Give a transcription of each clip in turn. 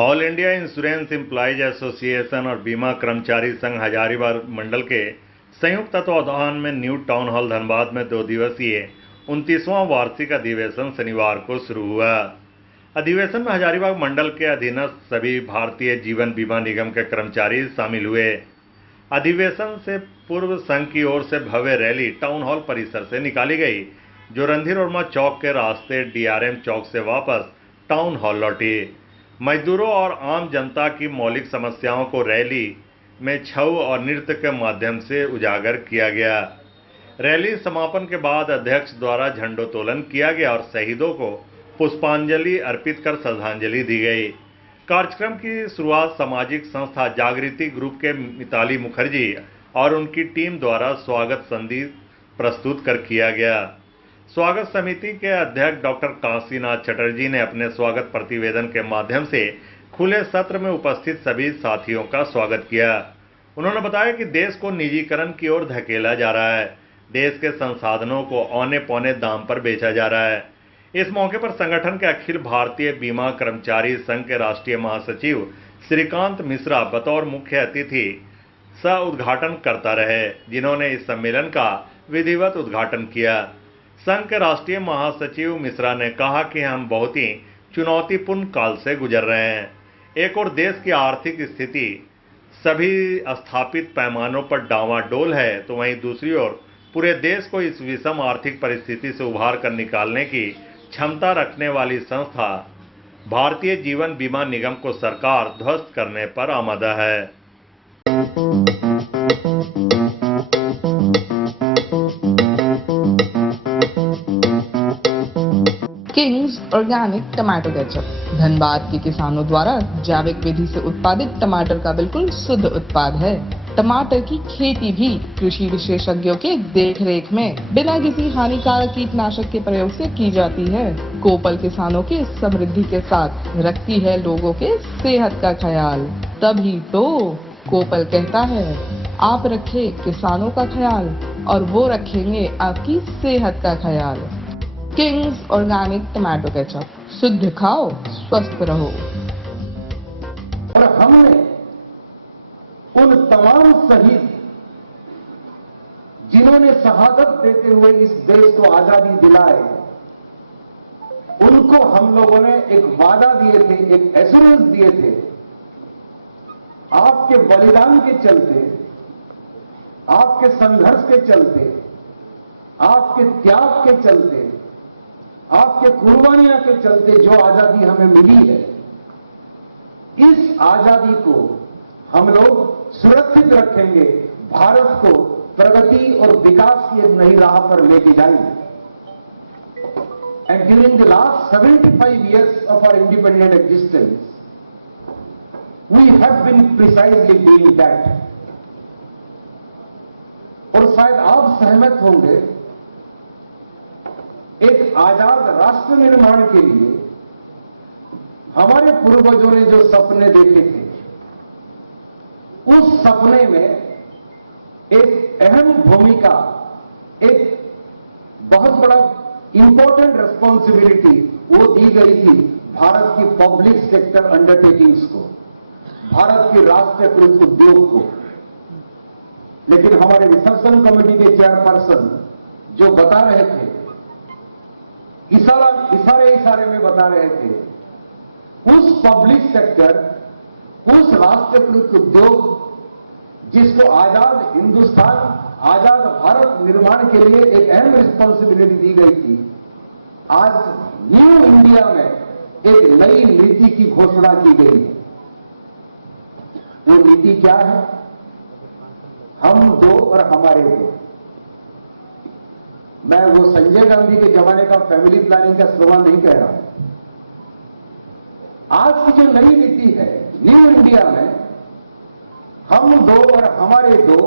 All India insurance employees association और बीमा कर्मचारी संघ हजारीबाग मंडल के संयुक्त तत्वावधान में न्यू टाउन हॉल धनबाद में 2 दिवसीय 29वां वार्षिक अधिवेशन शनिवार को शुरू हुआ। अधिवेशन में हजारीबाग मंडल के अधीनस्थ सभी भारतीय जीवन बीमा निगम के कर्मचारी शामिल हुए। अधिवेशन से पूर्व संघ की ओर से भव्य रैली टाउन हॉल परिसर से निकाली गई, जो रणधीर वर्मा चौक के रास्ते डीआरएम चौक से वापस टाउन हॉल लौटी। मजदूरों और आम जनता की मौलिक समस्याओं को रैली में छऊ और नृत्य के माध्यम से उजागर किया गया। रैली समापन के बाद अध्यक्ष द्वारा झंडोत्तोलन किया गया और शहीदों को पुष्पांजलि अर्पित कर श्रद्धांजलि दी गई। कार्यक्रम की शुरुआत सामाजिक संस्था जागृति ग्रुप के मिताली मुखर्जी और उनकी टीम द्वारा स्वागत संदेश प्रस्तुत कर किया गया। स्वागत समिति के अध्यक्ष डॉक्टर काशीनाथ चटर्जी ने अपने स्वागत प्रतिवेदन के माध्यम से खुले सत्र में उपस्थित सभी साथियों का स्वागत किया। उन्होंने बताया कि देश को निजीकरण की ओर धकेला जा रहा है, देश के संसाधनों को औने पौने दाम पर बेचा जा रहा है। इस मौके पर संगठन के अखिल भारतीय बीमा कर्मचारी संघ के राष्ट्रीय महासचिव श्रीकांत मिश्रा बतौर मुख्य अतिथि सह उद्घाटन करता रहे, जिन्होंने इस सम्मेलन का विधिवत उद्घाटन किया। संघ के राष्ट्रीय महासचिव मिश्रा ने कहा कि हम बहुत ही चुनौतीपूर्ण काल से गुजर रहे हैं। एक और देश की आर्थिक स्थिति सभी स्थापित पैमानों पर डावाडोल है, तो वहीं दूसरी ओर पूरे देश को इस विषम आर्थिक परिस्थिति से उभार कर निकालने की क्षमता रखने वाली संस्था भारतीय जीवन बीमा निगम को सरकार ध्वस्त करने पर आमादा है। Kings organic tomato ketchup Dhanbad के किसानों द्वारा जैविक विधि से उत्पादित टमाटर का बिल्कुल शुद्ध उत्पाद है। टमाटर की खेती भी कृषि विशेषज्ञों के देखरेख में बिना किसी हानिकारक कीटनाशक के प्रयोग से की जाती है। कोपल किसानों के समृद्धि के साथ रखती है लोगों के सेहत का ख्याल, तभी तो कोपल कहता है आप रखें किसानों का ख्याल और वो रखेंगे आपकी सेहत का ख्याल। किंग्स ऑर्गेनिक टमाटो केचप, शुद्ध खाओ स्वस्थ रहो। और हमने उन तमाम शहीद जिन्होंने शहादत देते हुए इस देश को आजादी दिलाए, उनको हम लोगों ने एक वादा दिए थे, एक एश्योरेंस दिए थे। आपके बलिदान के चलते, आपके संघर्ष के चलते, आपके त्याग के चलते, आपके कुर्बानियां के चलते जो आजादी हमें मिली है, इस आजादी को हम लोग सुरक्षित रखेंगे, भारत को प्रगति और विकास की एक नई राह पर लेके जाएंगे। And during the last 75 years of our independent existence, we have been precisely doing that. और शायद आप सहमत होंगे, एक आजाद राष्ट्र निर्माण के लिए हमारे पूर्वजों ने जो सपने देखे थे, उस सपने में एक अहम भूमिका, एक बहुत बड़ा इंपॉर्टेंट रिस्पॉन्सिबिलिटी वो दी गई थी भारत की पब्लिक सेक्टर अंडरटेकिंग्स को, भारत की राष्ट्रीयकृत उद्योग को। लेकिन हमारे रिसर्शन कमेटी के चेयरपर्सन जो बता रहे थे, इशारे में बता रहे थे, उस पब्लिक सेक्टर, उस राष्ट्रीयकृत उद्योग जिसको आजाद हिंदुस्तान, आजाद भारत निर्माण के लिए एक अहम रिस्पॉन्सिबिलिटी दी गई थी, आज न्यू इंडिया में एक नई नीति की घोषणा की गई है। वो नीति क्या है? हम दो और हमारे दो। मैं वो संजय गांधी के जमाने का फैमिली प्लानिंग का स्लोगन नहीं कह रहा हूं। आज की जो नई नीति है न्यू इंडिया में, हम दो और हमारे दो,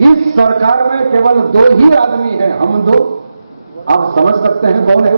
इस सरकार में केवल 2 ही आदमी हैं, हम दो। आप समझ सकते हैं कौन है?